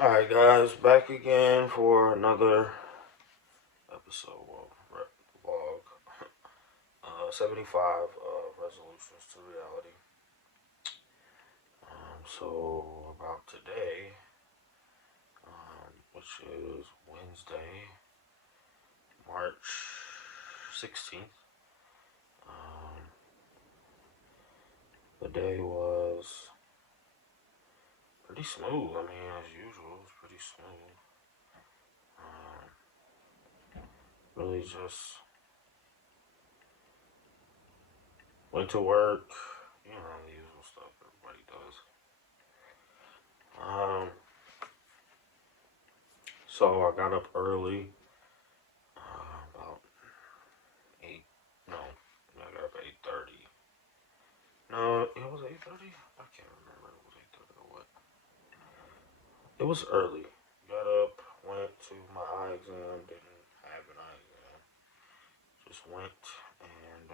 Alright, guys, back again for another episode of Vlog 75 of Resolutions to Reality. So, about today, which is Wednesday, March 16th, the day was pretty smooth. I mean, as usual, it was pretty smooth. Really just went to work, the usual stuff everybody does. So I got up early, about 8, no, I got up at 8:30. No, it was 8:30? I can't remember if it was 8:30 or what. It was early. Got up, went to my eye exam, didn't have an eye exam. Just went and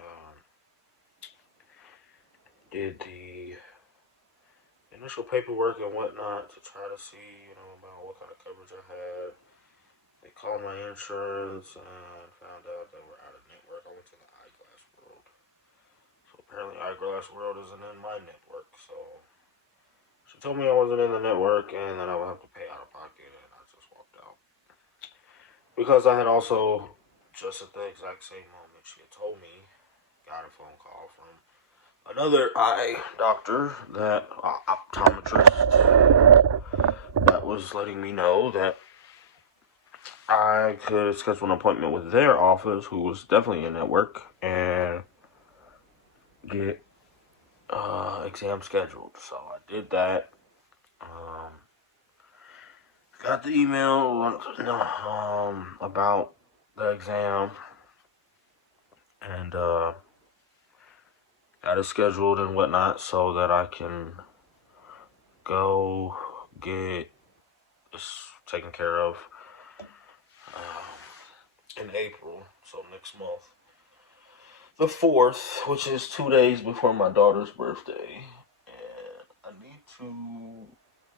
did the initial paperwork and whatnot to try to see, about what kind of coverage I had. They called my insurance and found out that we're out of network. I went to the Eyeglass World. So apparently Eyeglass World isn't in my network. So she told me I wasn't in the network and that I would have to pay out of pocket, and I just walked out. Because I had also, just at the exact same moment she had told me, got a phone call from another eye doctor, that optometrist, that was letting me know that I could schedule an appointment with their office, who was definitely in network, and get exam scheduled. So I did that. Got the email about the exam, and got it scheduled and whatnot so that I can go get this taken care of in April, so next month. The 4th, which is 2 days before my daughter's birthday. And I need to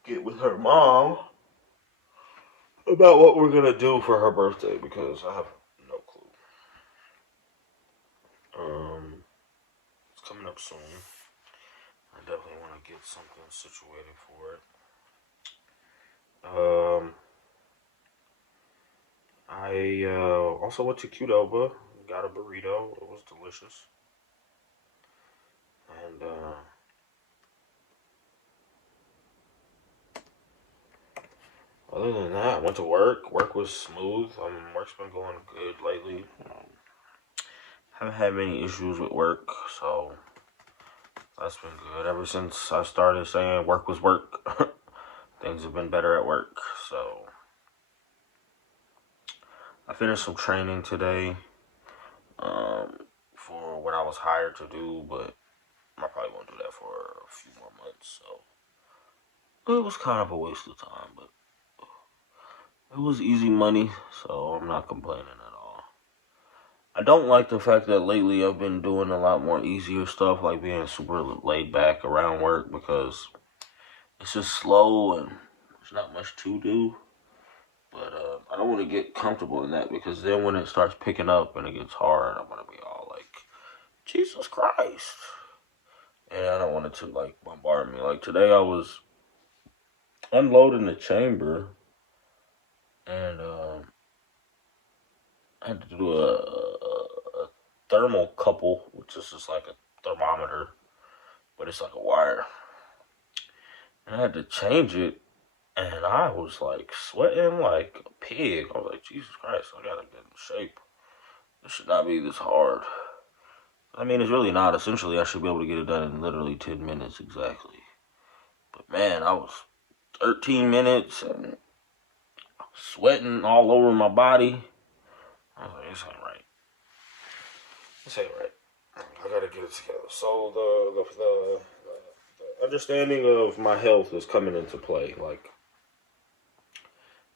get with her mom about what we're going to do for her birthday because I have no clue. It's coming up soon. I definitely want to get something situated for it. I also went to Qdoba, got a burrito. It was delicious. And other than that, I went to work. Work was smooth. Work's been going good lately. Haven't had many issues with work, so that's been good. Ever since I started saying work was work, things have been better at work. So I finished some training today for what I was hired to do, but I probably won't do that for a few more months. So it was kind of a waste of time, but it was easy money, so I'm not complaining at all. I don't like the fact that lately I've been doing a lot more easier stuff, like being super laid back around work, because it's just slow and there's not much to do. But I don't want to get comfortable in that, because then when it starts picking up and it gets hard, I'm going to be all like, Jesus Christ. And I don't want it to like bombard me. Like today I was unloading the chamber, and I had to do a thermocouple, which is just like a thermometer, but it's like a wire. And I had to change it, and I was like sweating like a pig. I was like, Jesus Christ, I gotta get in shape. This should not be this hard. I mean, it's really not. Essentially, I should be able to get it done in literally 10 minutes exactly. But man, I was 13 minutes and sweating all over my body. I was like, this ain't right. This ain't right. I gotta get it together. So the understanding of my health is coming into play. Like,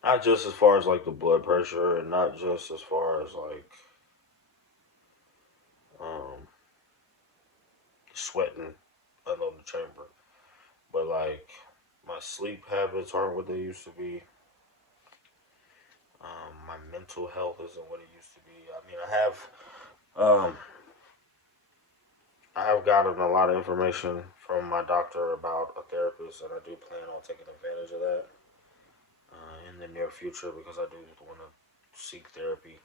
not just as far as like the blood pressure, and not just as far as like um, sweating, unloading the chamber, but like my sleep habits aren't what they used to be. My mental health isn't what it used to be. I mean, um, I have gotten a lot of information from my doctor about a therapist, and I do plan on taking advantage of that in the near future because I do want to seek therapy.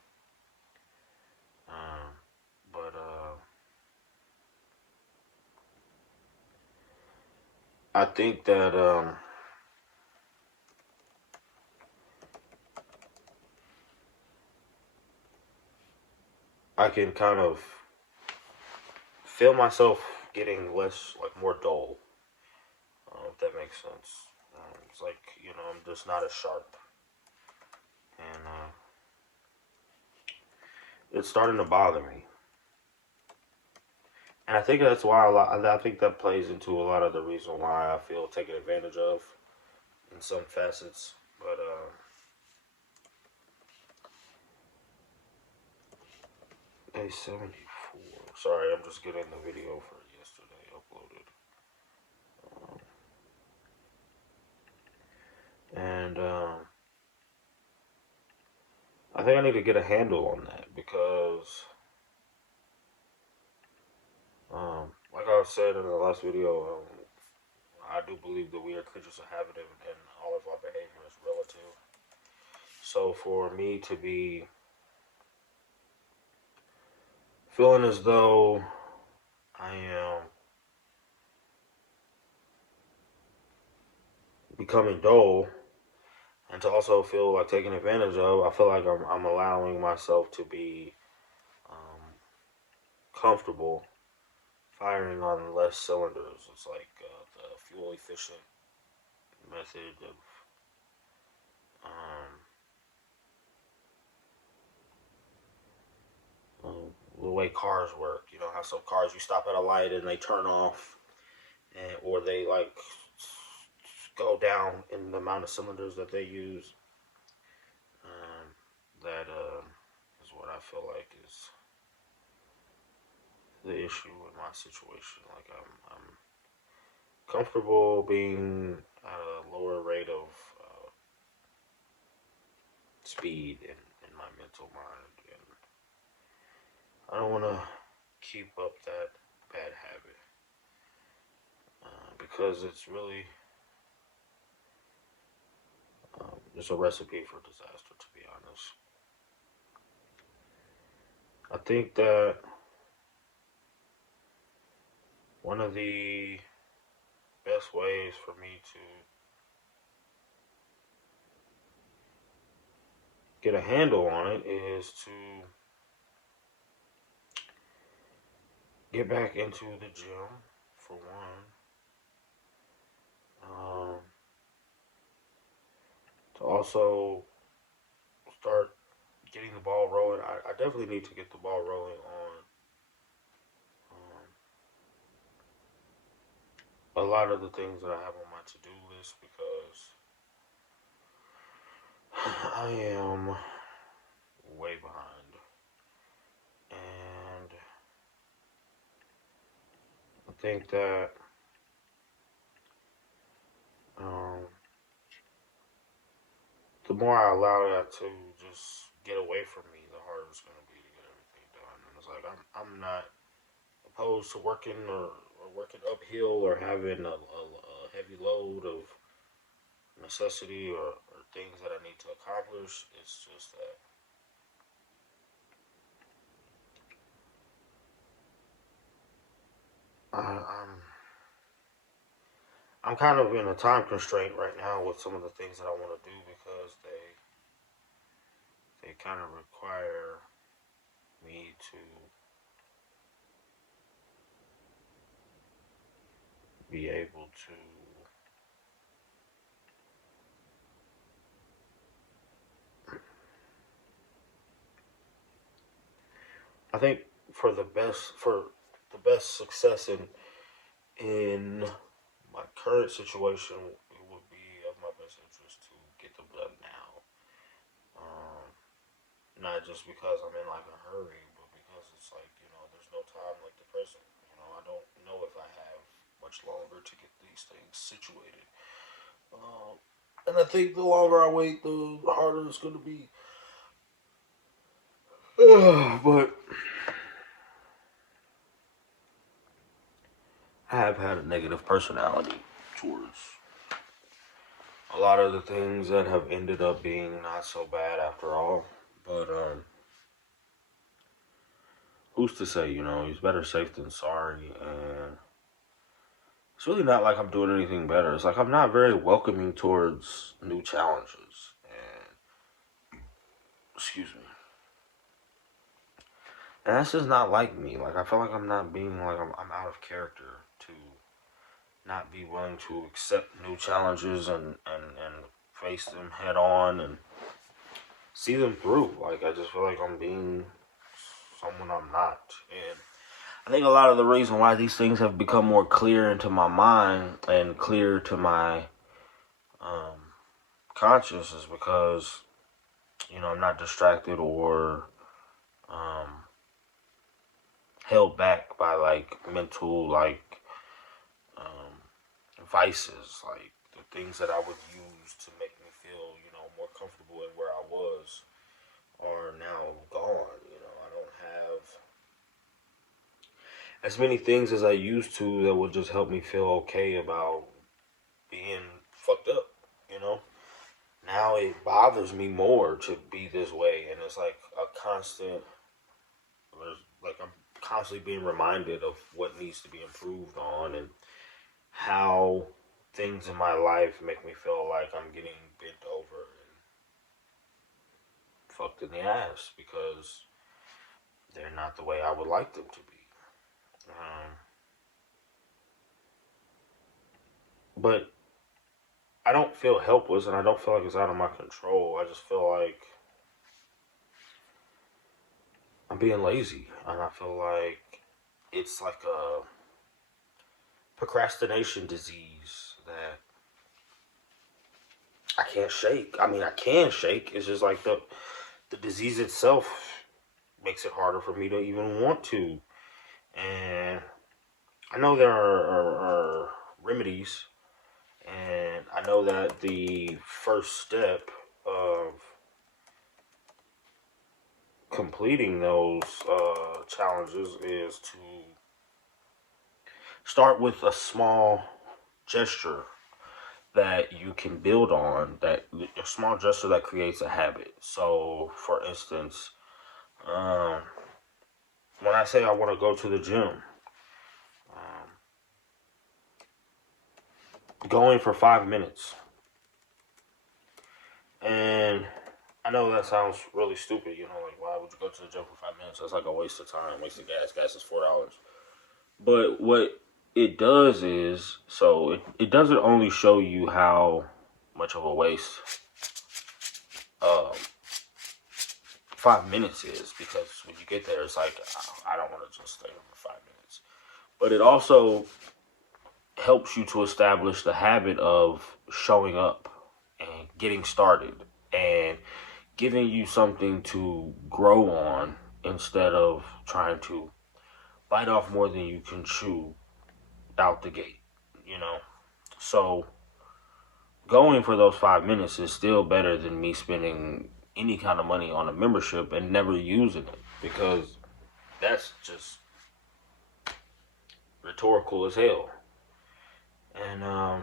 Um, but I think that I can kind of feel myself getting less, like more dull, if that makes sense. It's like, I'm just not as sharp. And it's starting to bother me. And I think that's why I think that plays into a lot of the reason why I feel taken advantage of in some facets. But day 74. Sorry, I'm just getting the video for yesterday uploaded. And I think I need to get a handle on that because, like I said in the last video, I do believe that we are creatures of habit and all of our behavior is relative. So for me to be feeling as though I am becoming dull and to also feel like taken advantage of, I feel like I'm allowing myself to be um, comfortable firing on less cylinders. It's like the fuel efficient method of um, the way cars work. You know how some cars you stop at a light and they turn off, or they like go down in the amount of cylinders that they use. That is what I feel like is the issue with my situation. Like I'm comfortable being at a lower rate of speed in my mental mind, and I don't want to keep up that bad habit because it's really just a recipe for disaster. To be honest, I think that one of the best ways for me to get a handle on it is to get back into the gym for one. To also start getting the ball rolling. I definitely need to get the ball rolling on a lot of the things that I have on my to-do list because I am way behind. And I think that um, the more I allow that to just get away from me, the harder it's going to be to get everything done. And it's like I'm not opposed to working or working uphill or having a heavy load of necessity or things that I need to accomplish. It's just that I'm kind of in a time constraint right now with some of the things that I want to do because they kind of require me to be able to. I think for the best success in my current situation, it would be of my best interest to get them done now. Um, Not just because I'm in like a hurry, but because it's like there's no time like the present. I don't know if I have much longer to get these things situated. And I think the longer I wait, the harder it's going to be. But I have had a negative personality towards a lot of the things that have ended up being not so bad after all. But who's to say, it's better safe than sorry. And it's really not like I'm doing anything better. It's like I'm not very welcoming towards new challenges. And, excuse me. And that's just not like me. Like, I feel like I'm not being like I'm out of character to not be willing to accept new challenges and face them head on and see them through. Like, I just feel like I'm being someone I'm not. And I think a lot of the reason why these things have become more clear into my mind and clear to my conscious is because, I'm not distracted or um, held back by, like, mental, like, vices, like the things that I would use to make me feel, more comfortable in where I was are now gone. I don't have as many things as I used to that would just help me feel okay about being fucked up, you know? Now it bothers me more to be this way, and it's like a constant, like I'm constantly being reminded of what needs to be improved on and how things in my life make me feel like I'm getting bent over and fucked in the ass because they're not the way I would like them to be. But I don't feel helpless and I don't feel like it's out of my control. I just feel like I'm being lazy and I feel like it's like a procrastination disease that I can't shake. I mean, I can shake. It's just like the disease itself makes it harder for me to even want to. And I know there are remedies, and I know that the first step of completing those challenges is to start with a small gesture that you can build on, that a small gesture that creates a habit. So, for instance, um, when I say I want to go to the gym, um, going for 5 minutes. And I know that sounds really stupid, like why would you go to the gym for 5 minutes? That's like a waste of time, waste of gas. Gas is $4. But what it does is, so it doesn't only show you how much of a waste um, 5 minutes is, because when you get there, it's like, I don't want to just stay there for 5 minutes. But it also helps you to establish the habit of showing up and getting started and giving you something to grow on instead of trying to bite off more than you can chew out the gate, you know? So going for those 5 minutes is still better than me spending any kind of money on a membership and never using it, because that's just rhetorical as hell. And I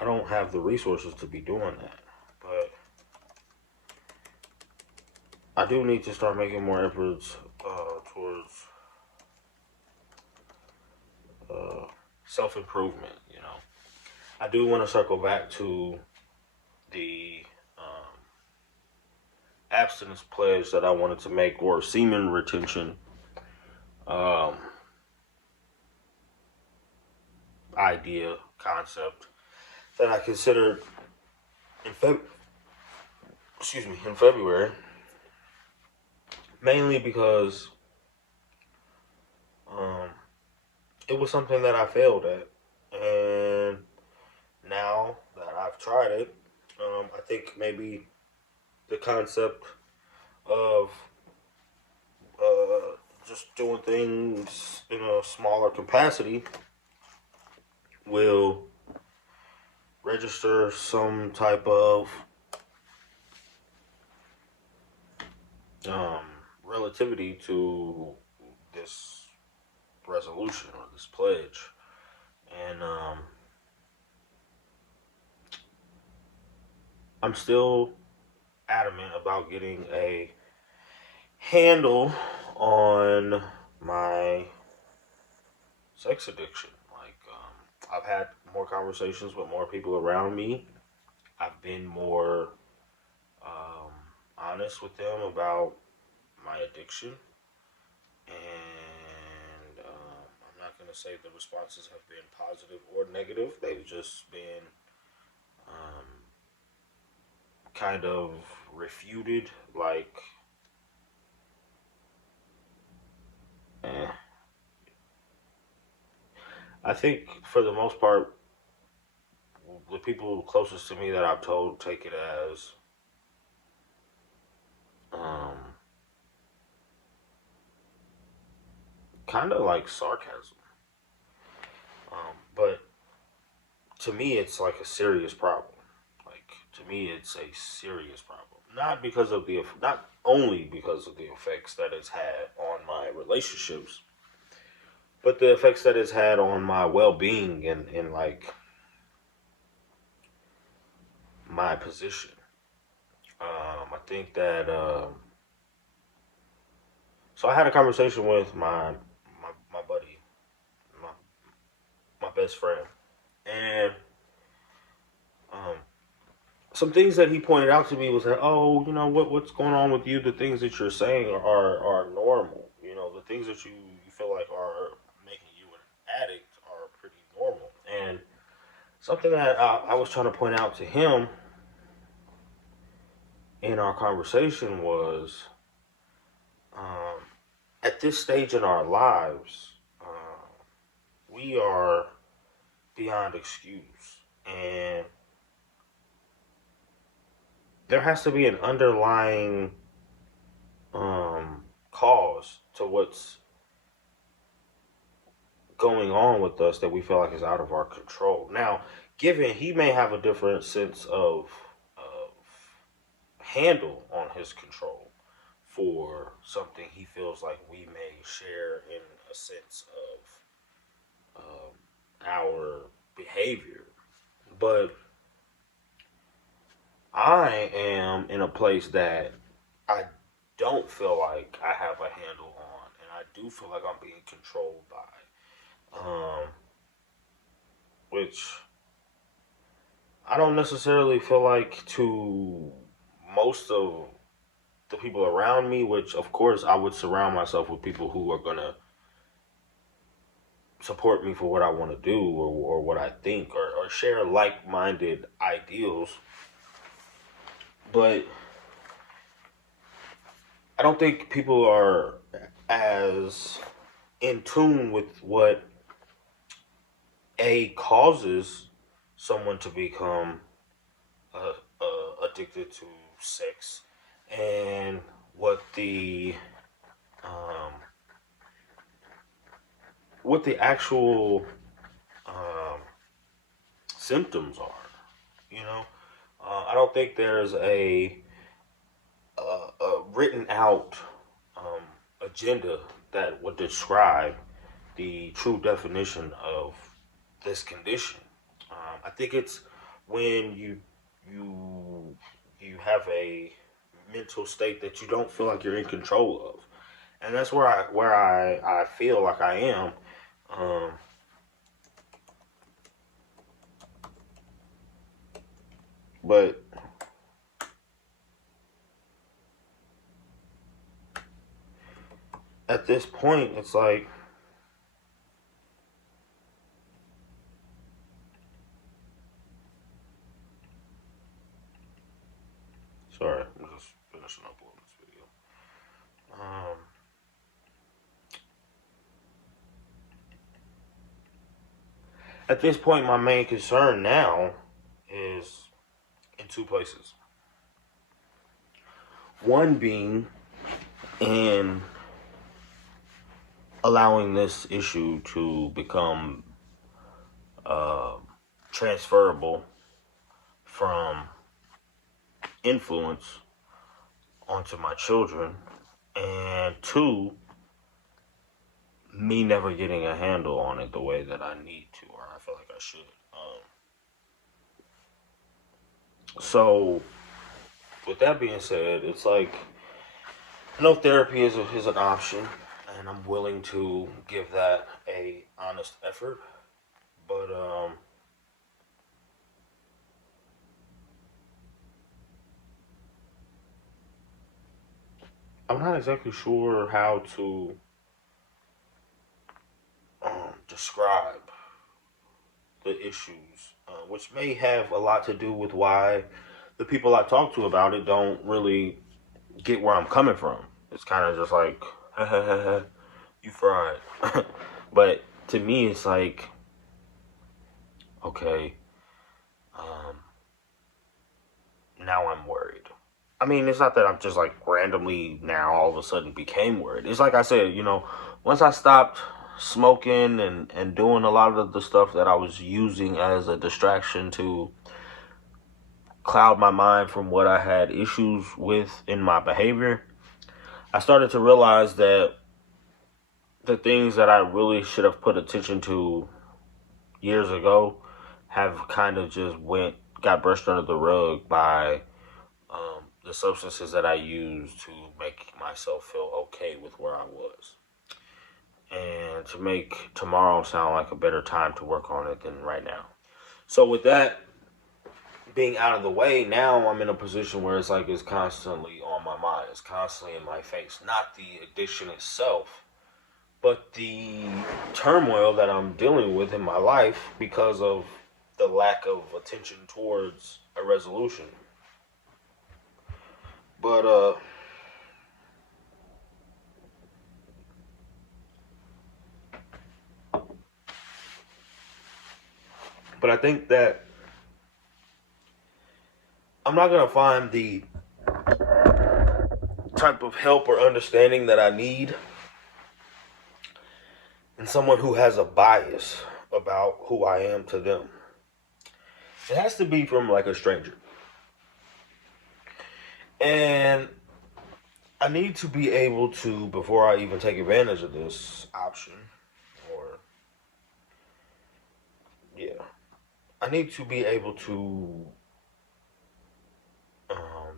don't have the resources to be doing that. But I do need to start making more efforts towards self improvement. I do want to circle back to the abstinence pledge that I wanted to make, or semen retention um, idea, concept that I considered in in February, mainly because um, it was something that I failed at, and now that I've tried it, I think maybe the concept of just doing things in a smaller capacity will register some type of um, relativity to this resolution or this pledge. And I'm still adamant about getting a handle on my sex addiction. Like, I've had more conversations with more people around me. I've been more um, honest with them about my addiction. And I'm not going to say the responses have been positive or negative. They've just been um, kind of refuted, like, eh. I think for the most part, the people closest to me that I've told take it as um, kind of like sarcasm. But to me, it's like a serious problem. Like, to me, it's a serious problem. Not only because of the effects that it's had on my relationships, but the effects that it's had on my well-being and like my position. I think that so I had a conversation with my buddy, my my best friend, and um, some things that he pointed out to me was that, oh, what's going on with you? The things that you're saying are normal. The things that you feel like are making you an addict are pretty normal. And something that I was trying to point out to him in our conversation was, um, at this stage in our lives, we are beyond excuse, and there has to be an underlying cause to what's going on with us that we feel like is out of our control. Now, given he may have a different sense of handle on his control for something he feels like we may share in a sense of our behavior, but I am in a place that I don't feel like I have a handle on, and I do feel like I'm being controlled by, which I don't necessarily feel like to most of the people around me, which of course I would surround myself with people who are going to support me for what I want to do or what I think or share like minded ideals. But I don't think people are as in tune with what causes someone to become addicted to sex and um, what the actual um, symptoms are. You know, I don't think there's a written out um, agenda that would describe the true definition of this condition. I think it's when you you have a mental state that you don't feel like you're in control of, and that's where I feel like I am. Um, but at this point, it's like, sorry, I'm just finishing uploading this video. Um, at this point, my main concern now is in two places. One being in allowing this issue to become transferable from influence onto my children, and two, me never getting a handle on it the way that I need to, or I feel like I should. So, with that being said, it's like no therapy is an option, and I'm willing to give that a honest effort. But I'm not exactly sure how to describe the issues, which may have a lot to do with why the people I talk to about it don't really get where I'm coming from. It's kind of just like, you fried. But to me, it's like, okay, um, now I'm worried. I mean, it's not that I'm just like randomly now all of a sudden became worried. It's like I said, once I stopped smoking and doing a lot of the stuff that I was using as a distraction to cloud my mind from what I had issues with in my behavior, I started to realize that the things that I really should have put attention to years ago have kind of just got brushed under the rug by the substances that I used to make myself feel okay with where I was. And to make tomorrow sound like a better time to work on it than right now. So with that being out of the way, now I'm in a position where it's like it's constantly on my mind. It's constantly in my face. Not the addiction itself, but the turmoil that I'm dealing with in my life because of the lack of attention towards a resolution. But I think that I'm not gonna find the type of help or understanding that I need in someone who has a bias about who I am to them. It has to be from like a stranger. And I need to be able to, before I even take advantage of this option, or, yeah, I need to be able to um,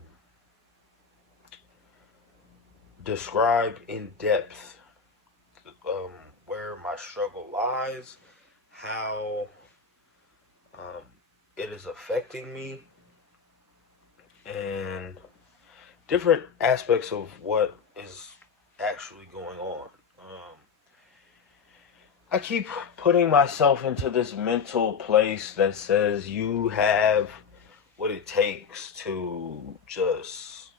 describe in depth um, where my struggle lies, how um, it is affecting me, and different aspects of what is actually going on. I keep putting myself into this mental place that says you have what it takes to just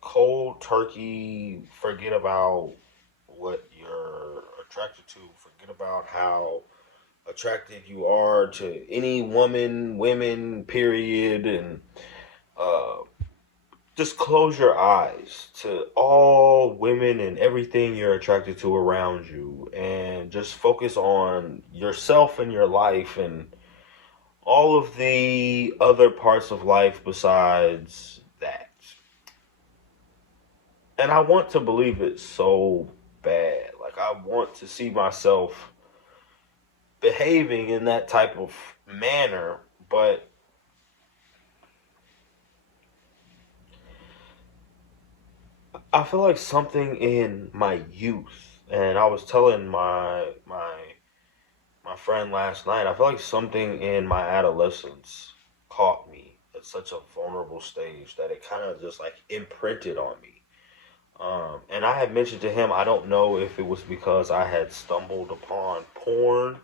cold turkey forget about what you're attracted to, forget about how attracted you are to any woman, women, period, and uh, just close your eyes to all women and everything you're attracted to around you and just focus on yourself and your life and all of the other parts of life besides that. And I want to believe it so bad. Like, I want to see myself behaving in that type of manner, but I feel like something in my youth, and I was telling my friend last night, I feel like something in my adolescence caught me at such a vulnerable stage that it kind of just like imprinted on me. And I had mentioned to him, I don't know if it was because I had stumbled upon porn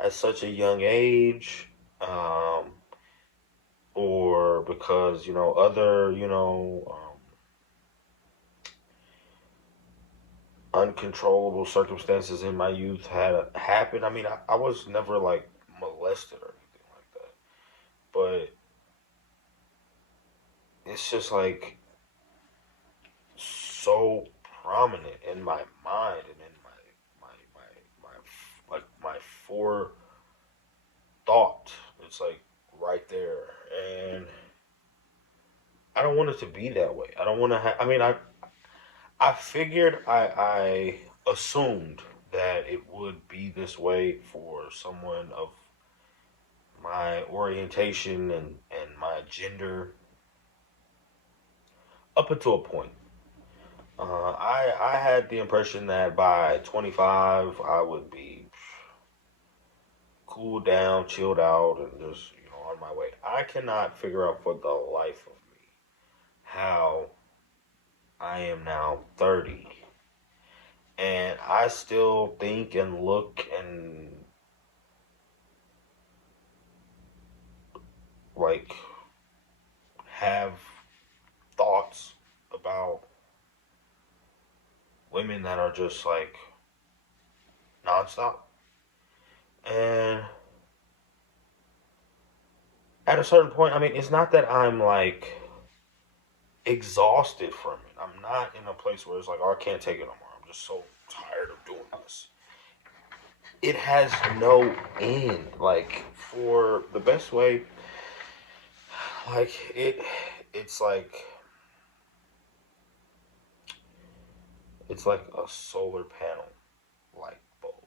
at such a young age, or because, other, uncontrollable circumstances in my youth had happened. I mean, I was never like molested or anything like that, but it's just like so prominent in my mind and in my my my my like my thought. It's like right there. And I don't want it to be that way. I don't want to I mean, I figured, I assumed that it would be this way for someone of my orientation and my gender up until a point. I had the impression that by 25 I would be cooled down, chilled out, and just on my way. I cannot figure out for the life of me how I am now 30 and I still think and look and like have thoughts about women that are just like nonstop. And at a certain point, I mean, it's not that I'm like exhausted from it. I'm not in a place where it's like, oh, I can't take it no more. I'm just so tired of doing this. It has no end. Like, for the best way, like it's like a solar panel light bulb,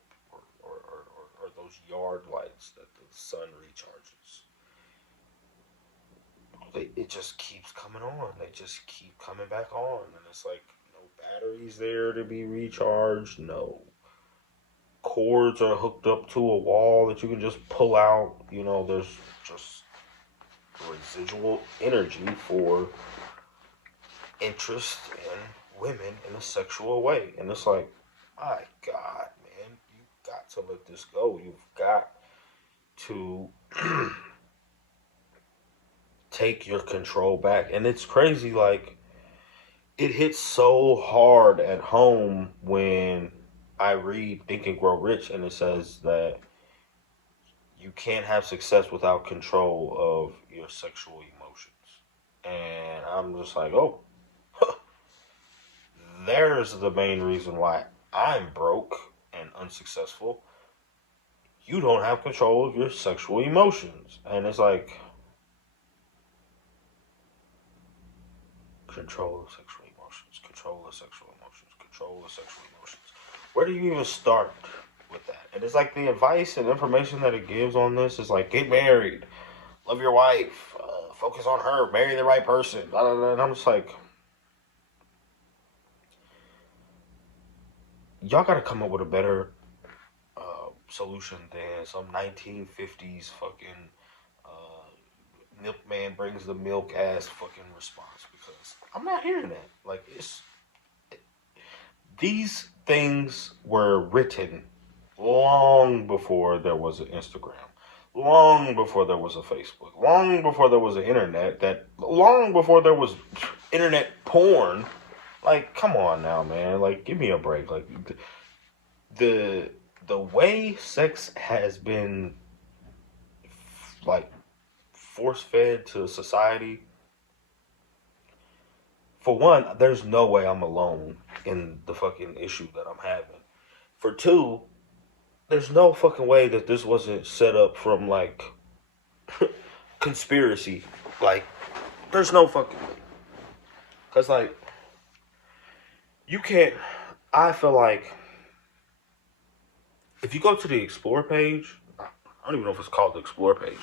or those yard lights that the sun recharges. It just keeps coming on. They just keep coming back on, and it's like no batteries there to be recharged. No cords are hooked up to a wall that you can just pull out. There's just residual energy for interest in women in a sexual way. And it's like, my God, man, you've got to let this go. You've got to take your control back. And it's crazy, like, it hits so hard at home when I read Think and Grow Rich, and it says that you can't have success without control of your sexual emotions. And I'm just like, oh, there's the main reason why I'm broke and unsuccessful. You don't have control of your sexual emotions. And it's like, control of sexual emotions, control of sexual emotions, control of sexual emotions. Where do you even start with that? And it's like the advice and information that it gives on this is like, get married, love your wife, focus on her, marry the right person. Blah, blah, blah. And I'm just like, y'all got to come up with a better solution than some 1950s fucking milkman brings the milk ass fucking response, because I'm not hearing that. Like, these things were written long before there was an Instagram, long before there was a Facebook, long before there was an internet, long before there was internet porn. Like, come on now, man. Like, give me a break. Like, the way sex has been like force fed to society. For one, there's no way I'm alone in the fucking issue that I'm having. For two, there's no fucking way that this wasn't set up from like conspiracy. Like, there's no fucking way. Cause like, you can't. I feel like if you go to the Explore page, I don't even know if it's called the Explore page,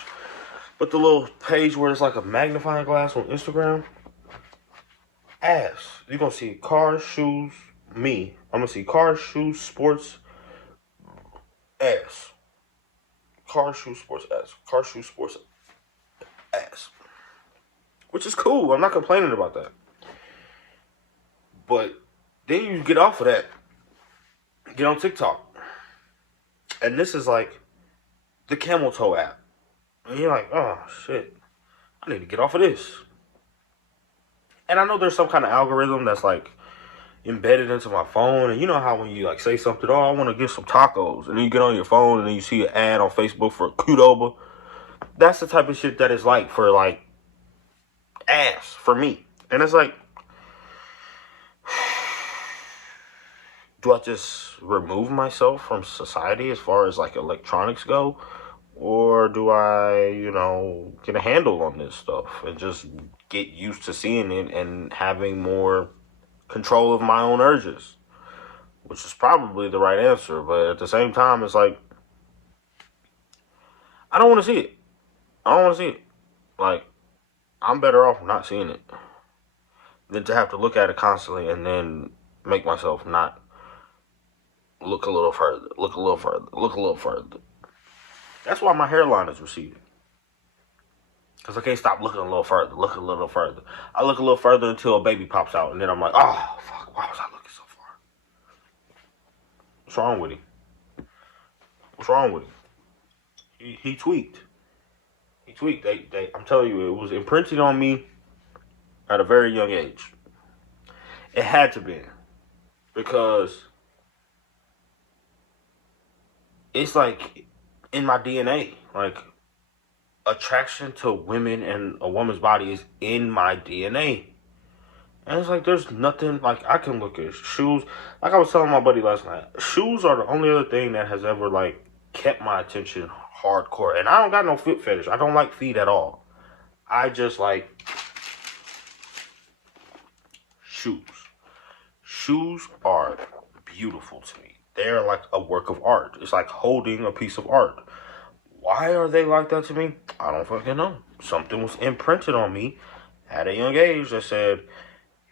but the little page where it's like a magnifying glass on Instagram, ass. You're gonna see cars, shoes, me. I'm gonna see cars, shoes, sports, ass. Car, shoes, sports, ass. Car, shoes, sports, ass. Which is cool. I'm not complaining about that. But then you get off of that, get on TikTok. And this is like the camel toe app. And you're like, oh shit, I need to get off of this. And I know there's some kind of algorithm that's like embedded into my phone. And you know how when you like say something, oh, I want to get some tacos. And then you get on your phone and then you see an ad on Facebook for Qdoba. That's the type of shit that is like for like ass for me. And it's like, do I just remove myself from society as far as like electronics go? or do I, get a handle on this stuff and just get used to seeing it and having more control of my own urges? Which is probably the right answer, but at the same time, it's like, I don't want to see it. I don't want to see it. Like, I'm better off not seeing it than to have to look at it constantly and then make myself not look a little further, look a little further, look a little further. That's why my hairline is receding. Because I can't stop looking a little further, look a little further. I look a little further until a baby pops out, and then I'm like, oh, fuck, why was I looking so far? What's wrong with him? What's wrong with him? He tweaked. He tweaked. I'm telling you, it was imprinted on me at a very young age. It had to be. Because it's like in my DNA. Like, attraction to women and a woman's body is in my DNA. And it's like, there's nothing, like, I can look at shoes. Like I was telling my buddy last night, shoes are the only other thing that has ever, like, kept my attention hardcore. And I don't got no foot fetish. I don't like feet at all. I just like shoes. Shoes are beautiful to me. They're like a work of art. It's like holding a piece of art. Why are they like that to me? I don't fucking know. Something was imprinted on me at a young age that said,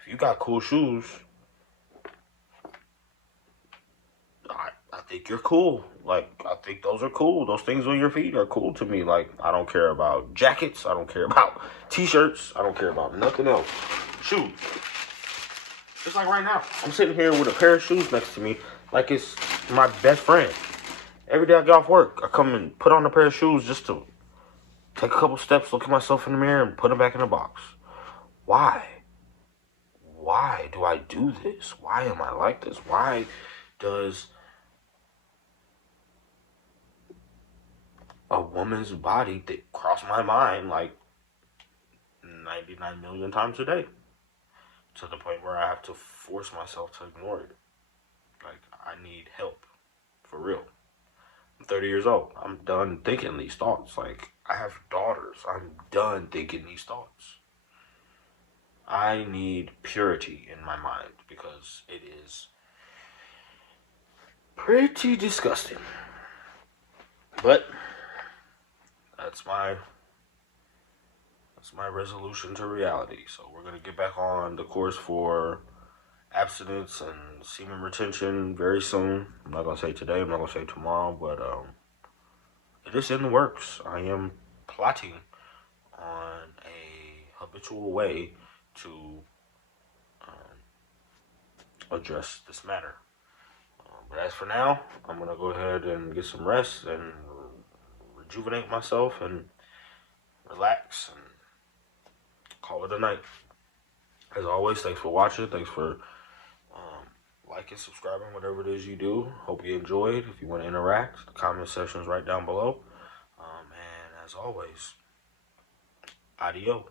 if you got cool shoes, I think you're cool. Like, I think those are cool. Those things on your feet are cool to me. Like, I don't care about jackets. I don't care about t-shirts. I don't care about nothing else. Shoes. Just like right now. I'm sitting here with a pair of shoes next to me like it's my best friend. Every day I get off work, I come and put on a pair of shoes just to take a couple steps, look at myself in the mirror, and put them back in the box. Why? Why do I do this? Why am I like this? Why does a woman's body cross my mind like 99 million times a day? To the point where I have to force myself to ignore it. Like, I need help. For real. I'm 30 years old. I'm done thinking these thoughts. Like, I have daughters. I'm done thinking these thoughts. I need purity in my mind because it is pretty disgusting. But that's my resolution to reality. So we're going to get back on the course for abstinence and semen retention very soon. I'm not going to say today. I'm not going to say tomorrow. But it is in the works. I am plotting on a habitual way to address this matter. But as for now, I'm going to go ahead and get some rest and rejuvenate myself and relax and call it a night. As always, thanks for watching. Thanks for liking, subscribing, whatever it is you do. Hope you enjoyed. If you want to interact, the comment section is right down below. And as always, adios.